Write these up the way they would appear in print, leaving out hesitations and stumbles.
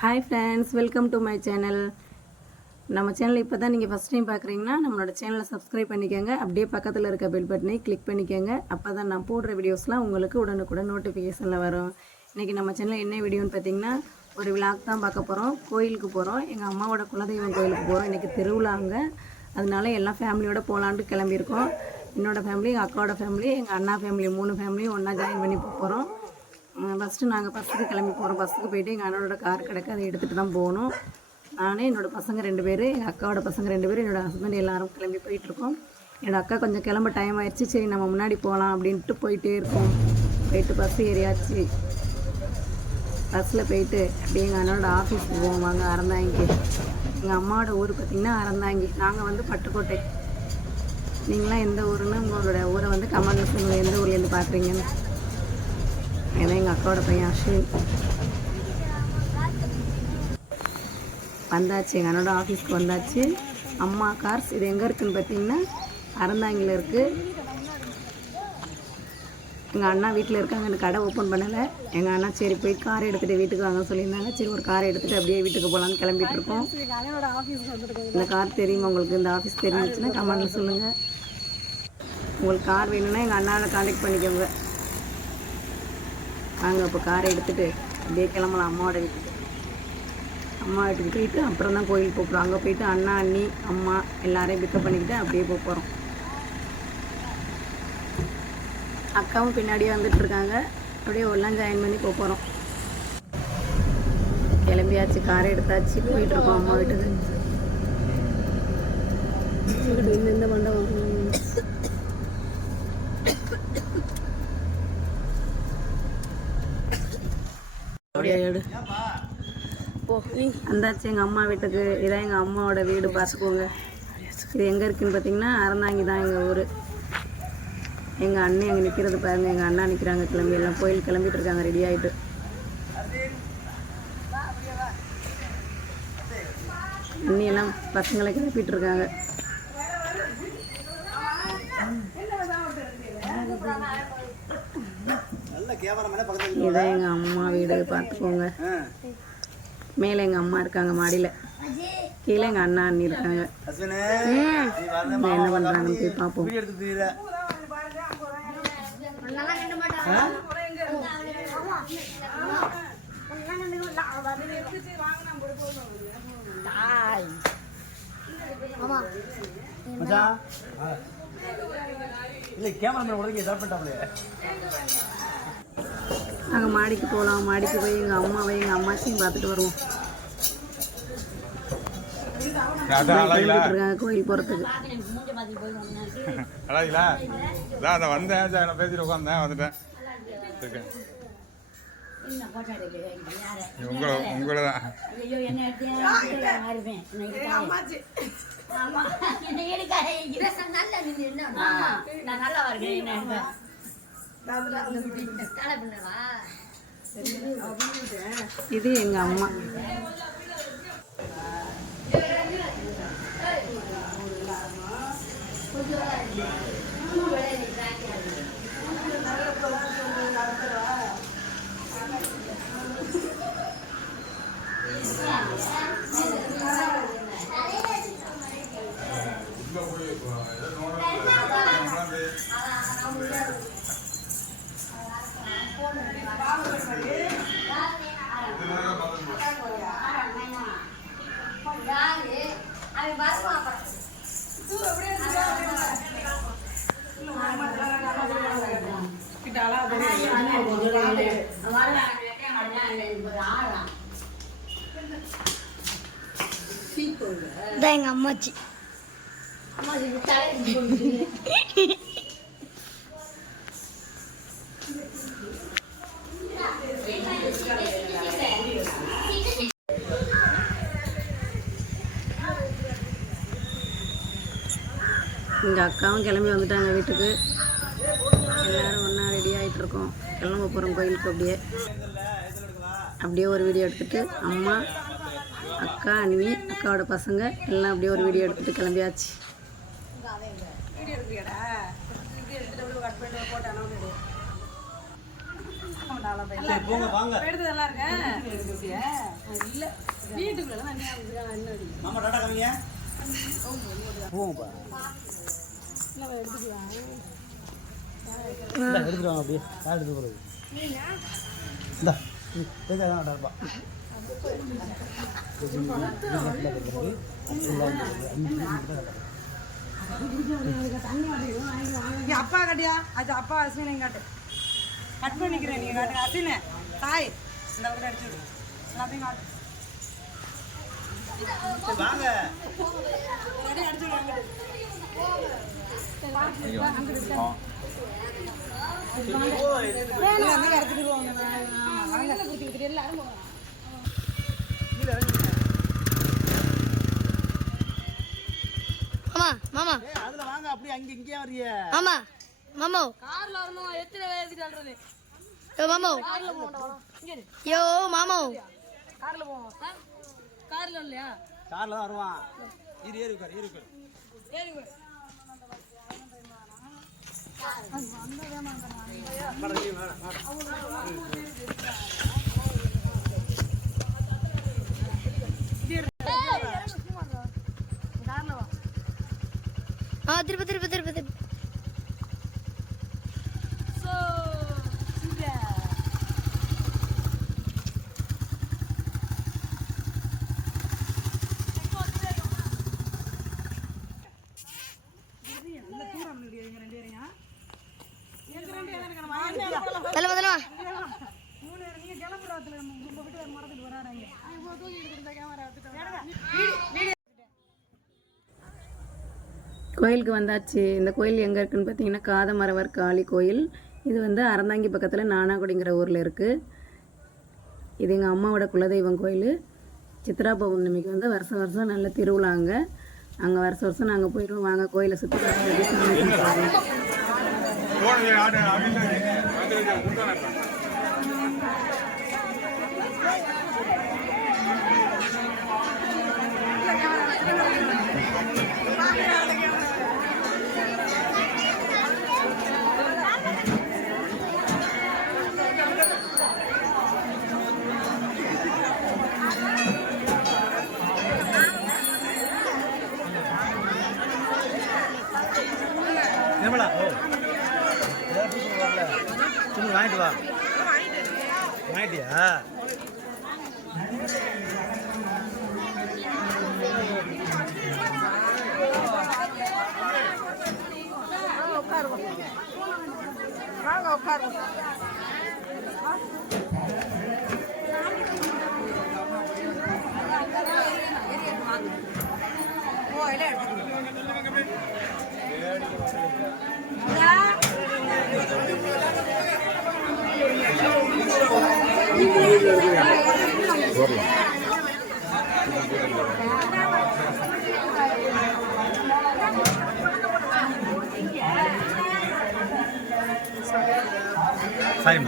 Hi friends, welcome to my channel. நம்ம channel இப்போ தான் நீங்கள் ஃபஸ்ட் டைம் பார்க்குறீங்கன்னா நம்மளோட சேனலை சப்ஸ்கிரைப் பண்ணிக்கோங்க. அப்படியே பக்கத்தில் இருக்க பெல் பட்டனை கிளிக் பண்ணிக்கோங்க. அப்போ தான் நான் போடுற வீடியோஸ்லாம் உங்களுக்கு உடனுக்குடன் நோட்டிஃபிகேஷனில் வரும். இன்றைக்கி நம்ம சேனலில் என்ன வீடியோன்னு பார்த்தீங்கன்னா ஒரு விளாக் தான் பார்க்க போகிறோம். கோயிலுக்கு போகிறோம், எங்கள் அம்மாவோட குலதெய்வம் கோயிலுக்கு போகிறோம். இன்றைக்கி திருவிழாங்க, அதனால எல்லாம் ஃபேமிலியோடு போகலான்ட்டு கிளம்பியிருக்கோம். என்னோடய ஃபேமிலி, எங்கள் அக்காவோட ஃபேமிலி, எங்கள் அண்ணா ஃபேமிலி 3 ஃபேமிலியும் ஒன்றா ஜாயின் பண்ணி போகிறோம். ஃபஸ்ட்டு நாங்கள் பஸ்ஸுக்கு கிளம்பி போகிறோம். பஸ்ஸுக்கு போய்ட்டு எங்கள் அண்ணனோட கார் கிடக்கு, அதை எடுத்துகிட்டு தான் போகணும். நானே, என்னோடய பசங்க 2 பேர், எங்கள் அக்காவோட பசங்க 2 பேர், என்னோடய ஹஸ்பண்ட் எல்லோரும் கிளம்பி போயிட்டுருக்கோம். என்னோடய அக்கா கொஞ்சம் கிளம்ப டைம் ஆயிடுச்சு, சரி நம்ம முன்னாடி போகலாம் அப்படின்ட்டு போயிட்டே இருக்கோம். போயிட்டு பஸ்ஸு ஏறியாச்சு. பஸ்ஸில் போயிட்டு அப்படியே எங்கள் அண்ணனோட ஆஃபீஸ்க்கு போவோம். வாங்க, அறந்தாங்கி. எங்கள் அம்மாவோட ஊர் பார்த்திங்கன்னா அறந்தாங்கி. நாங்கள் வந்து பட்டுக்கோட்டை. நீங்களாம் எந்த ஊருன்னு உங்களோட ஊரை வந்து கமெண்ட்டில் சொல்லுங்கள், எந்த ஊர்லேருந்து பார்க்குறீங்கன்னு. ஏன்னா எங்கள் அக்காவோட பையன் அஸ்வின் வந்தாச்சு. எங்கள் அண்ணனோட ஆஃபீஸ்க்கு வந்தாச்சு. அம்மா கார்ஸ். இது எங்கே இருக்குதுன்னு பார்த்தீங்கன்னா அறந்தாங்கில் இருக்குது. எங்கள் அண்ணா வீட்டில் இருக்காங்க, இந்த கடை ஓப்பன் பண்ணலை. எங்கள் அண்ணா சரி போய் காரை எடுத்துகிட்டு வீட்டுக்கு வாங்க சொல்லியிருந்தாங்க. சரி ஒரு காரை எடுத்துகிட்டு அப்படியே வீட்டுக்கு போகலான்னு கிளம்பிட்டு இருக்கோம். இந்த கார் தெரியுமா உங்களுக்கு? இந்த ஆஃபீஸ் தெரிஞ்சிச்சுன்னா கமெண்ட்டில் சொல்லுங்கள். உங்களுக்கு கார் வேணும்னா எங்கள் அண்ணாவை கான்டாக்ட் பண்ணிக்கோங்க. நாங்கள் இப்போ காரை எடுத்துகிட்டு அப்படியே கிளம்பலாம் அம்மாவோட வீட்டுக்கு. அம்மா வீட்டுக்கு போயிட்டு அப்புறம் தான் கோயிலுக்கு போகிறோம். அங்கே போயிட்டு அண்ணா, அண்ணி, அம்மா எல்லாரையும் பிக்கப் பண்ணிக்கிட்டு அப்படியே போகிறோம். அக்காவும் பின்னாடியே வந்துட்டுருக்காங்க. அப்படியே எல்லாம் ஜாயின் பண்ணி போகிறோம். கிளம்பியாச்சு, காரை எடுத்தாச்சு, போயிட்டுருக்கோம் அம்மா வீட்டுக்கு. இந்த மண்டபம் வந்தாச்சு எங்கள் அம்மா வீட்டுக்கு. இதான் எங்கள் அம்மாவோட வீடு, பார்த்துக்கோங்க. இது எங்கே இருக்குதுன்னு பார்த்தீங்கன்னா அறந்தாங்கி தான் எங்கள் ஊர். எங்கள் அண்ணன் அங்கே நிற்கிறது பாருங்கள். எங்கள் அண்ணா நிற்கிறாங்க, கிளம்பி எல்லாம் கோயில் கிளம்பிட்டு இருக்காங்க, ரெடி ஆகிட்டு. அண்ணியெல்லாம் பசங்களை கிளப்பிட்டு இருக்காங்க. இதான் எங்கள் அம்மா வீடு, பார்த்துக்கோங்க. மேலே எங்கள் அம்மா இருக்காங்க மாடியில், கீழே எங்கள் அண்ணா அண்ணி இருக்காங்க. என்ன பண்ணுறாங்கன்னு போய் பார்ப்போம். நாங்கள் மாடிக்கு போகலாம். மாடிக்கு போய் எங்கள் அம்மாவை எங்கள் அம்மாச்சியும் பார்த்துட்டு வருவோம். கோயில் போகிறதுக்கு பேசிட்டு உட்காந்தேன், வந்துட்டேன். உங்களை தான் இது எங்கள் அம்மா. எங்க அம்மாச்சி எங்கள் அக்காவும் கிளம்பி வந்துட்டாங்க வீட்டுக்கு. எல்லோரும் ஒன்றா ரெடி ஆகிட்டு இருக்கோம், கிளம்ப போகிறோம் கோயிலுக்கு. அப்படியே ஒரு வீடியோ எடுத்துகிட்டு அம்மா, அக்கா, அண்ணி, அக்காவோட பசங்க எல்லாம் அப்படியே ஒரு வீடியோ எடுத்துகிட்டு கிளம்பியாச்சு. போங்க வாங்க. எடுத்து நல்லா இருக்கேன். மாமா டாடா காமிங்க போவோம்ப்பா எடுத்துட்டு வாங்க அப்படியே கால் எடுத்து போகிறது இந்தா டாப்பா அப்பா கட்டியா அது அப்பா அஸ்வினை காட்டு கட் பண்ணிக்கிறேன் நீங்க காட்டு அஸ்வினை தாய் இந்த பக்கம் அடிச்சு விடு எல்லாத்தையும் காட்டு வாங்க அடிச்சு விடு எடுத்துட்டு போவாங்க எல்லாரும் மாமா மாமா அதுல வாங்க அப்படியே அங்க இங்கேயே வர்றிய மாமா மாமா கார்ல வரணும் எத்தனை வயசுக்கு சொல்றது யோ மாமா யோ மாமா கார்ல போவோம் கார்ல இல்லையா கார்ல தான் வருவான் ஏறு உட்கார் ஏறு உட்கார் ஏறி போய் திருப்பி திருப்பி திருப்பி திருப்பி தலைவா தலைவா கோயிலுக்கு வந்தாச்சு. இந்த கோயில் எங்கே இருக்குதுன்னு பார்த்தீங்கன்னா காதமரவர் காளி கோயில். இது வந்து அறந்தாங்கி பக்கத்தில் நானாகுடிங்கிற ஊரில் இருக்குது. இது எங்கள் அம்மாவோட குலதெய்வம் கோயில். சித்ரா பௌர்ணமிக்கு வந்து வருஷம் வருஷம் நல்ல திருவிழாங்க. அங்கே வருஷம் வருஷம் நாங்கள் போயிடுவோம். வாங்க கோயிலை சுற்றி பார்த்து சாமி கும்பிடுவோம். நிர்மலா சும்மா வாங்கிட்டு வா வாங்கிட்டியா வாங்க உட்காருங்க ஓ இல்லை சாரி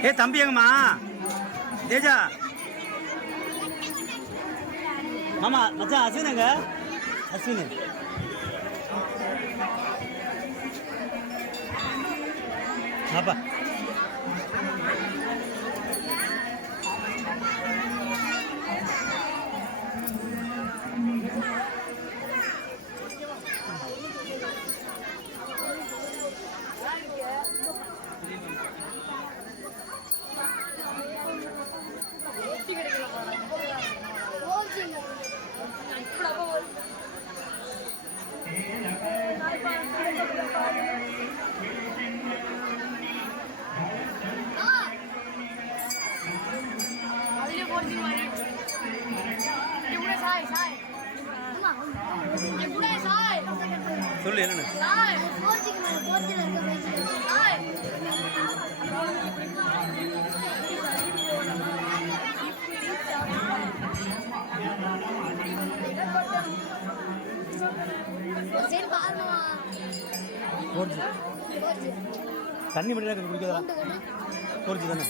ஏ தம்பி எங்கம்மா தேஜா மாமா மச்சான் அஸ்வினுங்க அஸ்வினு அப்பா இப்படி சொல்லு என்னன்னு. போர்ஜி தண்ணி மட்டும் குடிக்காதா? போர்ஜி தானே.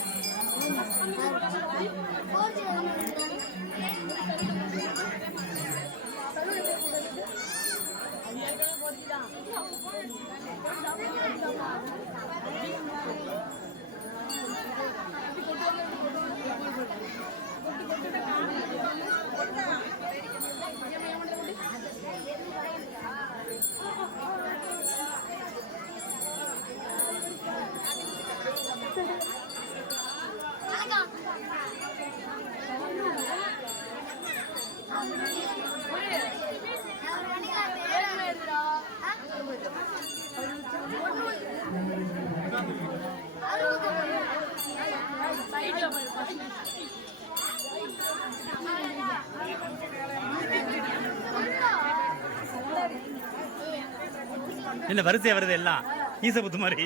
என்ன வரிசையா வருது எல்லாம் ஈச புத்து மாதிரி.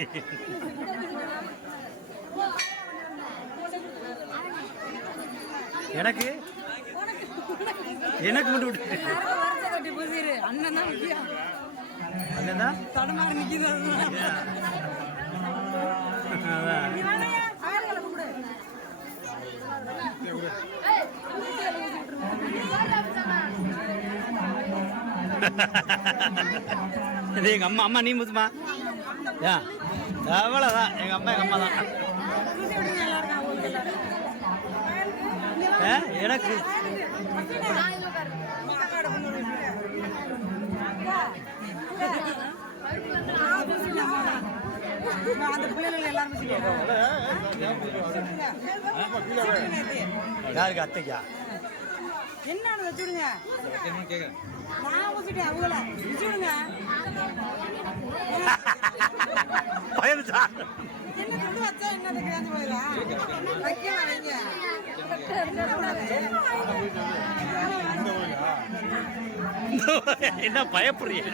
எனக்கு எனக்கு மட்டும் விட்டு அண்ணன் தான் முக்கியம். அண்ணன் தான் தடுமாறி நிற்கிறது. இது எங்க அம்மா. அம்மா நீ முத்துமா? அவ்வளோதான் எங்க அம்மா. எங்க அம்மா தான் எனக்கு. அந்த பிள்ளைகள் எல்லாரும் யாருக்கு? அத்தைக்கா? என்னன்னு வச்சுடுங்க. நான் வச்சுட்டேன் அவங்கள வச்சுடுங்க. பயந்துச்சா? என்ன கொண்டு வச்சா என்ன கிராஞ்சி போயிடா வைக்கலாம் வைங்க. என்ன பயப்படுறீங்க?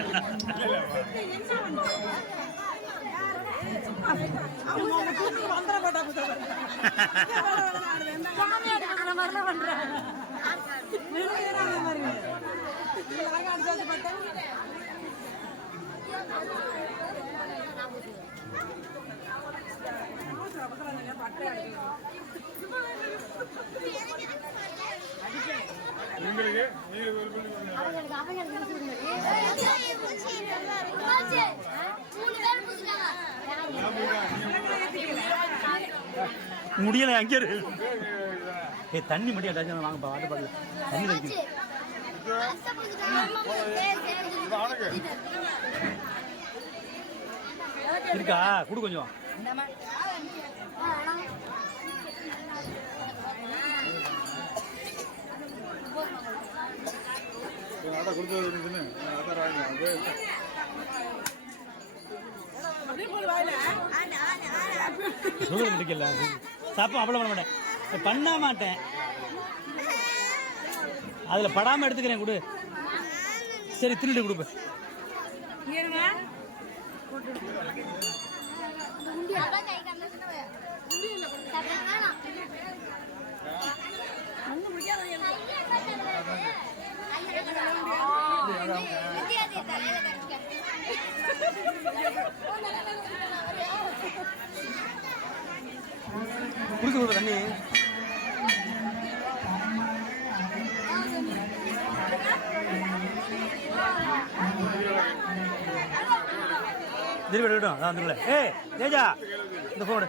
முடியல அங்கே தண்ணி மட்டும் வாங்கப்பா. வாட்டர் பாட்டில் தண்ணி வைக்க இருக்கா? குடு கொஞ்சம். சுகர் முடிக்கல சாப்பிட அவ்வளோ பண்ண மாட்டேன். பண்ண மாட்டேன். அதில் படாமல் எடுத்துக்கிறேன். கொடு. சரி திருட்டு கொடுப்பேன். குடிக்க கொடுப்ப தண்ணி. திருப்பி விடும். அதான் வந்துடல. ஏய் தேஜா இந்த போடு.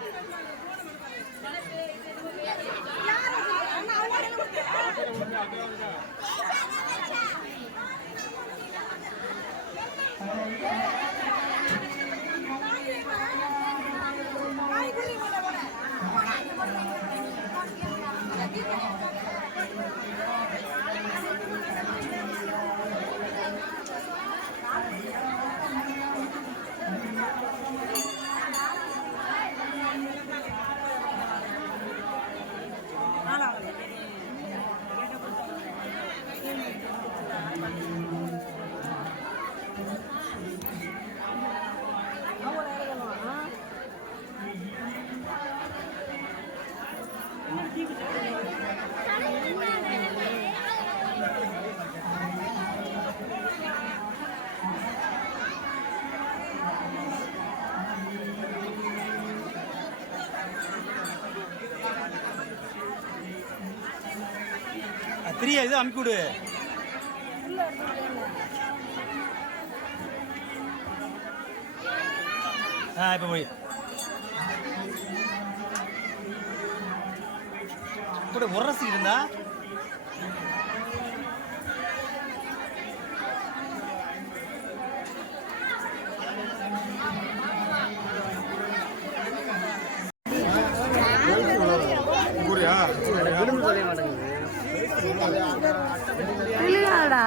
பிரியா இது அமுக்கி விடு. இப்போ போய் கூட உரசி இருந்தா கூறியா இல்லையாடா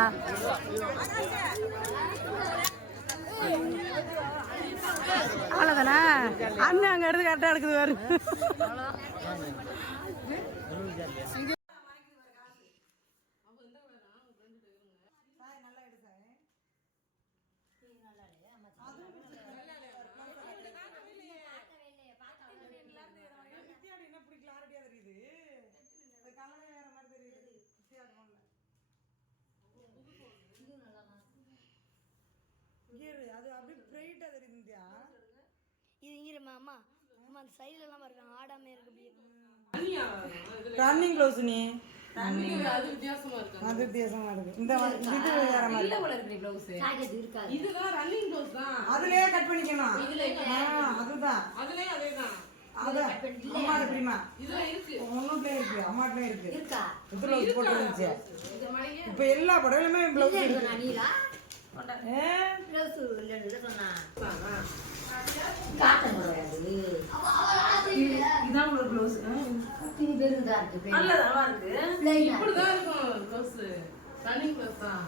அவ்வளோதானே அண்ணன் அங்கே எடுத்து கரெக்டாக எடுக்குது வேறு என்ன இப்படி கிளாரிட்டியா தெரியுது அது கலரே வேற மாதிரி தெரியுது அது அப்படியே பிரைட்டா தெரியுது இந்தியா இது இங்கே அம்மா அம்மா அந்த சைடுல எல்லாம் பாருங்க ஆடாம இருக்கு அப்படியே. ரன்னிங் க்ளோஸ் நீ அது வித்தியாசமா இருக்கு இந்த இது வேற மாதிரி இதுதான் ரன்னிங் க்ளோஸ் தான். அதுலயே கட் பண்ணிக்கணும் அதுதான் அதான் அம்மாட பிரிமா ஒன்னுட்லயே இருக்கு அம்மாட்லயே இருக்கு இதுல போட்டு இருந்துச்சு இப்ப எல்லா படங்களுமே ப்ளவுஸ் இருக்கு இதான் உங்களுக்கு ப்ளவுஸ் நல்லதா இருக்கு இப்படிதான் இருக்கும் க்ளோஸ். ரன்னிங் க்ளோஸ் தான்.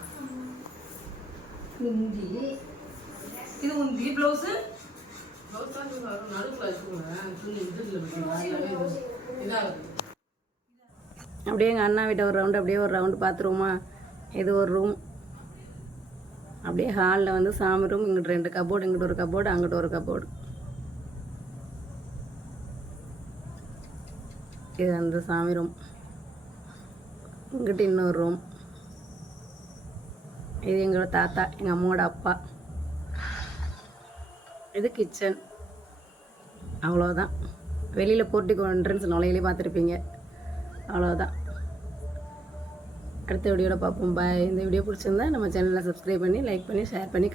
இது உந்தி ப்ளவுஸ் க்ளோஸ் தான் வரும். நடுவுல வச்சுக்கோங்க. துணி இதாகுது. அப்படியே எங்கள் அண்ணா வீட்டை ஒரு ரவுண்டு அப்படியே ஒரு ரவுண்டு பார்த்துருவோமா. இது ஒரு ரூம். அப்படியே ஹாலில் வந்து சாமி ரூம். இங்கிட்ட 2 கபோர்டு, இங்கிட்ட ஒரு கபோர்டு, அங்கிட்ட ஒரு கபோர்டு. இது அந்த சாமி ரூம். இங்கிட்ட இன்னொரு ரூம். இது எங்களோட தாத்தா, எங்கள் அம்மாவோட அப்பா. இது கிச்சன். அவ்வளோதான். வெளியில் போர்ட்டிகோ என்ட்ரன்ஸ் நுழையிலே பார்த்துருப்பீங்க. அவ்வளோதான். அடுத்த வீடியோவில் பார்ப்போம். பாய். இந்த வீடியோ பிடிச்சிருந்தா நம்ம சேனலை சப்ஸ்கிரைப் பண்ணி லைக் பண்ணி ஷேர் பண்ணி